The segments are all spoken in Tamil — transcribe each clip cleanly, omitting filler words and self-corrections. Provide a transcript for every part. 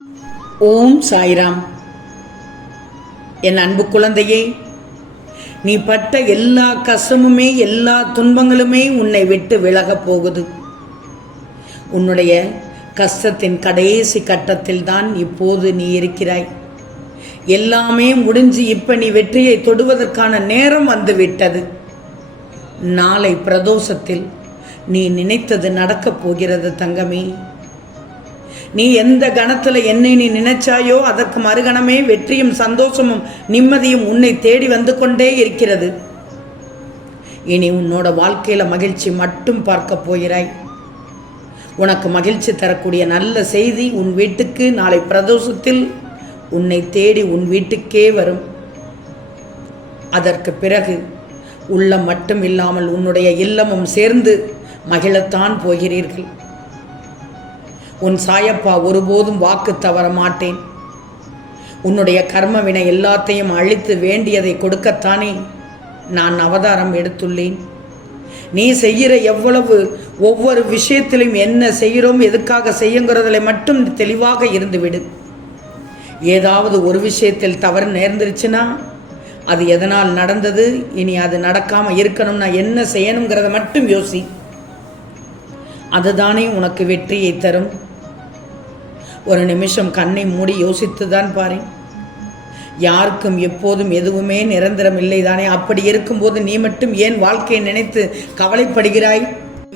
ஓம் சாய்ராம். என் அன்பு குழந்தையே, நீ பட்ட எல்லா கஷ்டமுமே எல்லா துன்பங்களுமே உன்னை விட்டு விலகப் போகுது. உன்னுடைய கஷ்டத்தின் கடைசி கட்டத்தில் தான் இப்போது நீ இருக்கிறாய். எல்லாமே முடிஞ்சு இப்ப நீ வெற்றியை தொடுவதற்கான நேரம் வந்து விட்டது. நாளை பிரதோஷத்தில் நீ நினைத்தது நடக்கப் போகிறது தங்கமே. நீ எந்த கணத்தில் என்னை நீ நினைச்சாயோ அதற்கு மறுகணமே வெற்றியும் சந்தோஷமும் நிம்மதியும் உன்னை தேடி வந்து கொண்டே இருக்கிறது. இனி உன்னோட வாழ்க்கையில மகிழ்ச்சி மட்டும் பார்க்க போகிறாய். உனக்கு மகிழ்ச்சி தரக்கூடிய நல்ல செய்தி உன் வீட்டுக்கு நாளை பிரதோஷத்தில் உன்னை தேடி உன் வீட்டுக்கே வரும். அதற்கு பிறகு உள்ளம் மட்டும் இல்லாமல் உன்னுடைய இல்லமும் சேர்ந்து மகிழத்தான் போகிறீர்கள். உன் சாயப்பா ஒருபோதும் வாக்கு தவற மாட்டேன். உன்னுடைய கர்மவினை எல்லாத்தையும் அழித்து வேண்டியதை கொடுக்கத்தானே நான் அவதாரம் எடுத்துள்ளேன். நீ செய்கிற ஒவ்வொரு விஷயத்திலும் என்ன செய்கிறோம், எதுக்காக செய்யுங்கிறதுல மட்டும் தெளிவாக இருந்துவிடு. ஏதாவது ஒரு விஷயத்தில் தவறு நேர்ந்துருச்சுன்னா அது எதனால் நடந்தது, இனி அது நடக்காமல் இருக்கணும்னா என்ன செய்யணுங்கிறத மட்டும் யோசி. அதுதானே உனக்கு வெற்றியை தரும். ஒரு நிமிஷம் கண்ணை மூடி யோசித்து தான் பாரு. யாருக்கும் எப்போதும் எதுவுமே நிரந்தரம் இல்லை தானே. அப்படி இருக்கும்போது நீ மட்டும் ஏன் வாழ்க்கையை நினைத்து கவலைப்படுகிறாய்?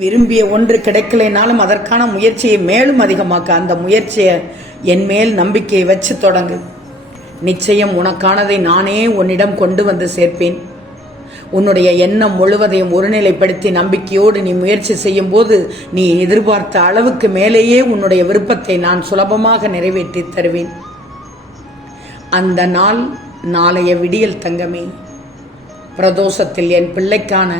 விரும்பிய ஒன்று கிடைக்கலைனாலும் அதற்கான முயற்சியை மேலும் அதிகமாக்க. அந்த முயற்சியை என் மேல் நம்பிக்கையை வச்சு தொடங்கு. நிச்சயம் உனக்கானதை நானே உன்னிடம் கொண்டு வந்து சேர்ப்பேன். உன்னுடைய எண்ணம் முழுவதையும் ஒருநிலைப்படுத்தி நம்பிக்கையோடு நீ முயற்சி செய்யும் போது நீ எதிர்பார்த்த அளவுக்கு மேலேயே உன்னுடைய விருப்பத்தை நான் சுலபமாக நிறைவேற்றி தருவேன். அந்த நாள் நாளைய விடியல் தங்கமே. பிரதோஷத்தில் என் பிள்ளைக்கான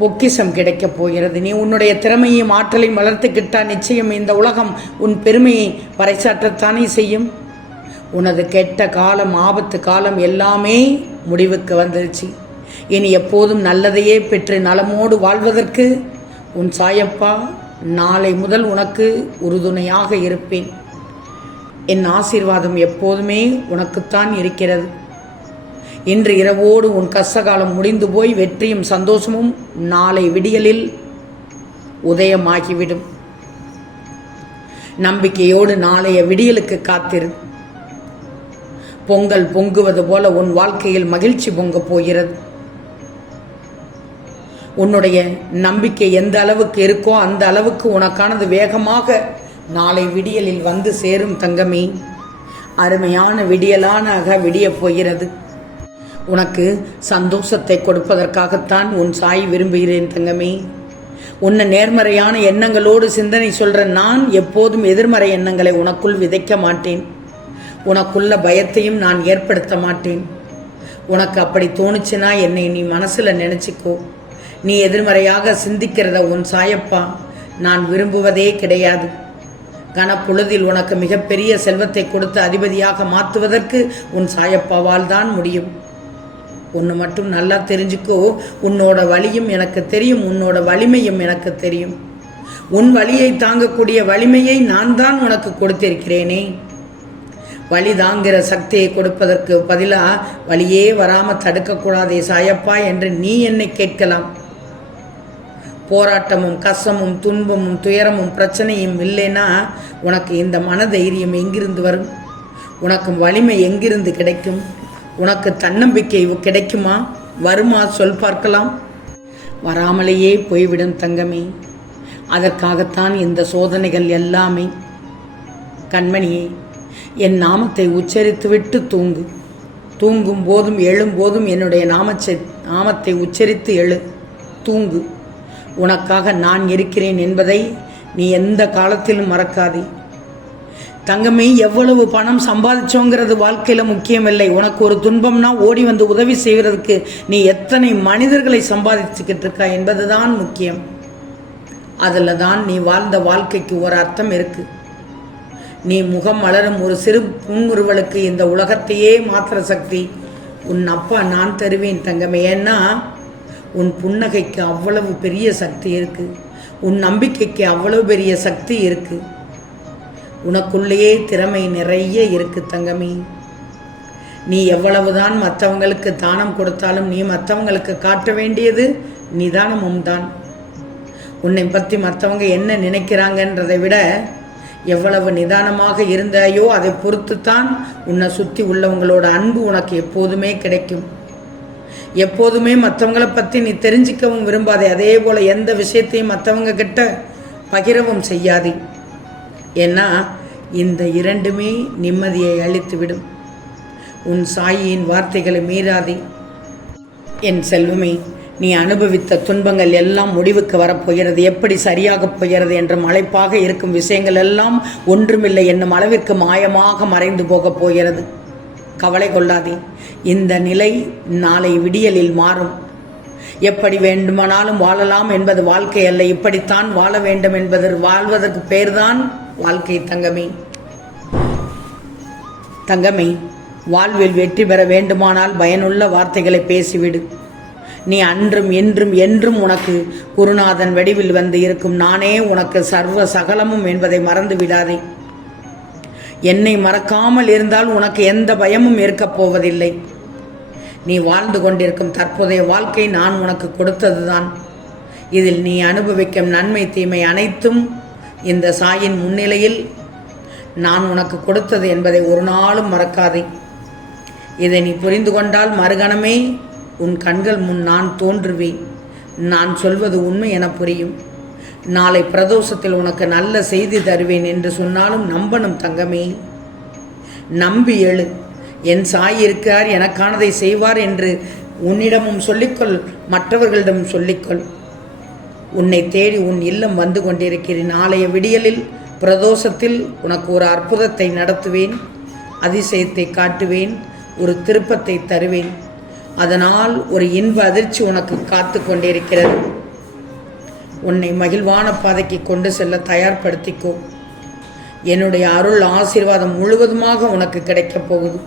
பொக்கிஷம் கிடைக்கப் போகிறது. நீ உன்னுடைய திறமையும் ஆற்றலையும் வளர்த்துக்கிட்டா நிச்சயம் இந்த உலகம் உன் பெருமையை பறைசாற்றத்தானே செய்யும். உனது கெட்ட காலம், ஆபத்து காலம் எல்லாமே முடிவுக்கு வந்துருச்சு. இனி எப்போதும் நல்லதையே பெற்று நலமோடு வாழ்வதற்கு உன் சாயப்பா நாளை முதல் உனக்கு உறுதுணையாக இருப்பேன். என் ஆசீர்வாதம் எப்போதுமே உனக்குத்தான் இருக்கிறது. இன்று இரவோடு உன் கஷ்டகாலம் முடிந்து போய் வெற்றியும் சந்தோஷமும் நாளை விடியலில் உதயமாகிவிடும். நம்பிக்கையோடு நாளைய விடியலுக்கு காத்திரு. பொங்கல் பொங்குவது போல உன் வாழ்க்கையில் மகிழ்ச்சி பொங்கப் போகிறது. உன்னுடைய நம்பிக்கை எந்த அளவுக்கு இருக்கோ அந்த அளவுக்கு உனக்கானது வேகமாக நாளை விடியலில் வந்து சேரும் தங்கமே. அருமையான விடியலானாக விடியப் போகிறது. உனக்கு சந்தோஷத்தை கொடுப்பதற்காகத்தான் உன் சாய் விரும்புகிறேன் தங்கமே. உன்னை நேர்மறையான எண்ணங்களோடு சிந்தனை சொல்ற நான் எப்போதும் எதிர்மறை எண்ணங்களை உனக்குள் விதைக்க மாட்டேன். உனக்குள்ள பயத்தையும் நான் ஏற்படுத்த மாட்டேன். உனக்கு அப்படி தோணுச்சுன்னா என்னை நீ மனசுல நினைச்சிக்கோ. நீ எதிர்மறையாக சிந்திக்கிறத உன் சாயப்பா நான் விரும்புவதே கிடையாது. கனப்பொழுதில் உனக்கு மிகப்பெரிய செல்வத்தை கொடுத்து அதிபதியாக மாற்றுவதற்கு உன் சாயப்பாவால் தான் முடியும். ஒன்று மட்டும் நல்லா தெரிஞ்சுக்கோ, உன்னோட வலியும் எனக்கு தெரியும், உன்னோட வலிமையும் எனக்கு தெரியும். உன் வலியை தாங்கக்கூடிய வலிமையை நான் தான் உனக்கு கொடுத்திருக்கிறேனே. வலி தாங்கிற சக்தியை கொடுப்பதற்கு பதிலாக வலியே வராமல் தடுக்கக்கூடாதே சாயப்பா என்று நீ என்னை கேட்கலாம். போராட்டமும் கஷ்டமும் துன்பமும் துயரமும் பிரச்சனையும் இல்லைன்னா உனக்கு இந்த மனதைரியம் எங்கிருந்து வரும்? உனக்கு வலிமை எங்கிருந்து கிடைக்கும்? உனக்கு தன்னம்பிக்கை கிடைக்குமா? வருமா? சொல் பார்க்கலாம். வராமலேயே போய்விடும் தங்கமே. அதற்காகத்தான் இந்த சோதனைகள் எல்லாமே. கண்மணியே, என் நாமத்தை உச்சரித்துவிட்டு தூங்கு. தூங்கும் போதும் எழும் போதும் என்னுடைய நாமத்தை உச்சரித்து எழு. தூங்கு. உனக்காக நான் இருக்கிறேன் என்பதை நீ எந்த காலத்திலும் மறக்காதே தங்கமே. எவ்வளவு பணம் சம்பாதிச்சோங்கிறது வாழ்க்கையில் முக்கியமில்லை. உனக்கு ஒரு துன்பம்னா ஓடி வந்து உதவி செய்வதற்கு நீ எத்தனை மனிதர்களை சம்பாதிச்சுக்கிட்டு இருக்கா என்பதுதான் முக்கியம். அதில் தான் நீ வாழ்ந்த வாழ்க்கைக்கு ஒரு அர்த்தம் இருக்கு. நீ முகம் மலரும் ஒரு சிறு புன்முறுவலுக்கு இந்த உலகத்தையே மாற்றுற சக்தி உன் அப்பா நான் தருவேன் தங்கமே. ஏன்னா உன் புன்னகைக்கு அவ்வளவு பெரிய சக்தி இருக்கு. உன் நம்பிக்கைக்கு அவ்வளவு பெரிய சக்தி இருக்கு. உனக்குள்ளேயே திறமை நிறைய இருக்கு தங்கமே. நீ எவ்வளவுதான் மற்றவங்களுக்கு தானம் கொடுத்தாலும் நீ மற்றவங்களுக்கு காட்ட வேண்டியது நிதானமும் தான். உன்னை பற்றி மற்றவங்க என்ன நினைக்கிறாங்கன்றதை விட எவ்வளவு நிதானமாக இருந்தாயோ அதை பொறுத்துத்தான் உன்னை சுற்றி உள்ளவங்களோட அன்பு உனக்கு எப்போதுமே கிடைக்கும். எப்போதுமே மற்றவங்களை பற்றி நீ தெரிஞ்சிக்கவும் விரும்பாதே. அதே போல் எந்த விஷயத்தையும் மற்றவங்க கிட்ட பகிரவும் செய்யாதே. ஏன்னா இந்த இரண்டுமே நிம்மதியை அளித்துவிடும். உன் சாயியின் வார்த்தைகளை மீறாதே. என் செல்வமே, நீ அனுபவித்த துன்பங்கள் எல்லாம் முடிவுக்கு வரப்போகிறது. எப்படி சரியாகப் போகிறது என்ற மலைப்பாக இருக்கும் விஷயங்கள் எல்லாம் ஒன்றுமில்லை என்னும் அளவிற்கு மாயமாக மறைந்து போகப் போகிறது. கவலை கொள்ளாதே. இந்த நிலை நாளை விடியலில் மாறும். எப்படி வேண்டுமானாலும் வாழலாம் என்பது வாழ்க்கை அல்ல. இப்படித்தான் வாழ வேண்டும் என்பது வாழ்வதற்கு பேர்தான் வாழ்க்கை. தங்கமே, வாழ்வில் வெற்றி பெற வேண்டுமானால் பயனுள்ள வார்த்தைகளை பேசிவிடு. நீ அன்றும் இன்றும் என்றும் உனக்கு குருநாதன் வடிவில் வந்து இருக்கும் நானே உனக்கு சர்வ சகலமும் என்பதை மறந்து விடாதே. என்னை மறக்காமல் இருந்தால் உனக்கு எந்த பயமும் இருக்கப் போவதில்லை. நீ வாழ்ந்து கொண்டிருக்கும் தற்போதைய வாழ்க்கை நான் உனக்கு கொடுத்ததுதான். இதில் நீ அனுபவிக்கும் நன்மை தீமை அனைத்தும் இந்த சாயின் முன்னிலையில் நான் உனக்கு கொடுத்தது என்பதை ஒரு நாளும் மறக்காதே. இதை நீ புரிந்து கொண்டால் மறுகணமே உன் கண்கள் முன் நான் தோன்றுவேன். நான் சொல்வது உண்மை என புரியும். நாளை பிரதோஷத்தில் உனக்கு நல்ல செய்தி தருவேன் என்று சொன்னாலும் நம்பணும் தங்கமே. நம்பி எழு. என் சாய் இருக்கிறார், எனக்கானதை செய்வார் என்று உன்னிடமும் சொல்லிக்கொள், மற்றவர்களிடம் சொல்லிக்கொள். உன்னை தேடி உன் இல்லம் வந்து கொண்டிருக்கிறேன். நாளைய விடியலில் பிரதோஷத்தில் உனக்கு ஒரு அற்புதத்தை நடத்துவேன், அதிசயத்தை காட்டுவேன், ஒரு திருப்பத்தை தருவேன். அதனால் ஒரு இன்ப அதிர்ச்சி உனக்கு காத்து கொண்டிருக்கிறது. உன்னை மகிழ்வான பாதைக்கு கொண்டு செல்ல தயார்படுத்திக்கோ. என்னுடைய அருள் ஆசீர்வாதம் முழுவதுமாக உனக்கு கிடைக்கப் போகுது.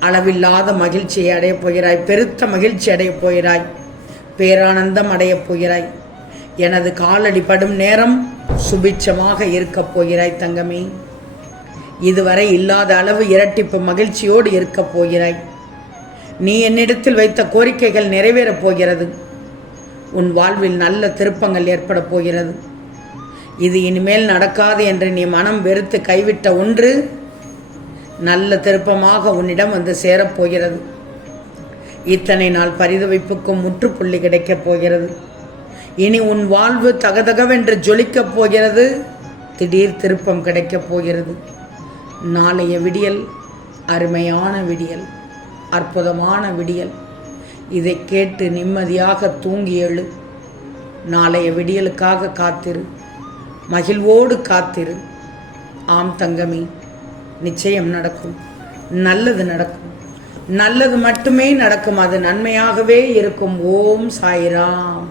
அளவில்லாத மகிழ்ச்சியை அடையப் போகிறாய். பெருத்த மகிழ்ச்சி அடையப் போகிறாய். பேரானந்தம் அடையப் போகிறாய். எனது காலடி படும் நேரம் சுபிட்சமாக இருக்கப் போகிறாய் தங்கமே. இதுவரை இல்லாத அளவு இரட்டிப்பு மகிழ்ச்சியோடு இருக்கப் போகிறாய். நீ என்னிடத்தில் வைத்த கோரிக்கைகள் நிறைவேறப் போகிறது. உன் வாழ்வில் நல்ல திருப்பங்கள் ஏற்பட போகிறது. இது இனிமேல் நடக்காது என்று நீ மனம் வெறுத்து கைவிட்ட ஒன்று நல்ல திருப்பமாக உன்னிடம் வந்து சேரப்போகிறது. இத்தனை நாள் பரிதவிப்புக்கும் முற்றுப்புள்ளி கிடைக்கப் போகிறது. இனி உன் வாழ்வு தகதகவென்று ஜொலிக்கப் போகிறது. திடீர் திருப்பம் கிடைக்கப் போகிறது. நாளைய விடியல் அருமையான விடியல், அற்புதமான விடியல். இதை கேட்டு நிம்மதியாக தூங்கி எழு. நாளைய விடியலுக்காக காத்திரு, மகிழ்வோடு காத்திரு. ஆம் தங்கமே, நிச்சயம் நடக்கும். நல்லது நடக்கும். நல்லது மட்டுமே நடக்கும். அது நன்மையாகவே இருக்கும். ஓம் சாய்ராம்.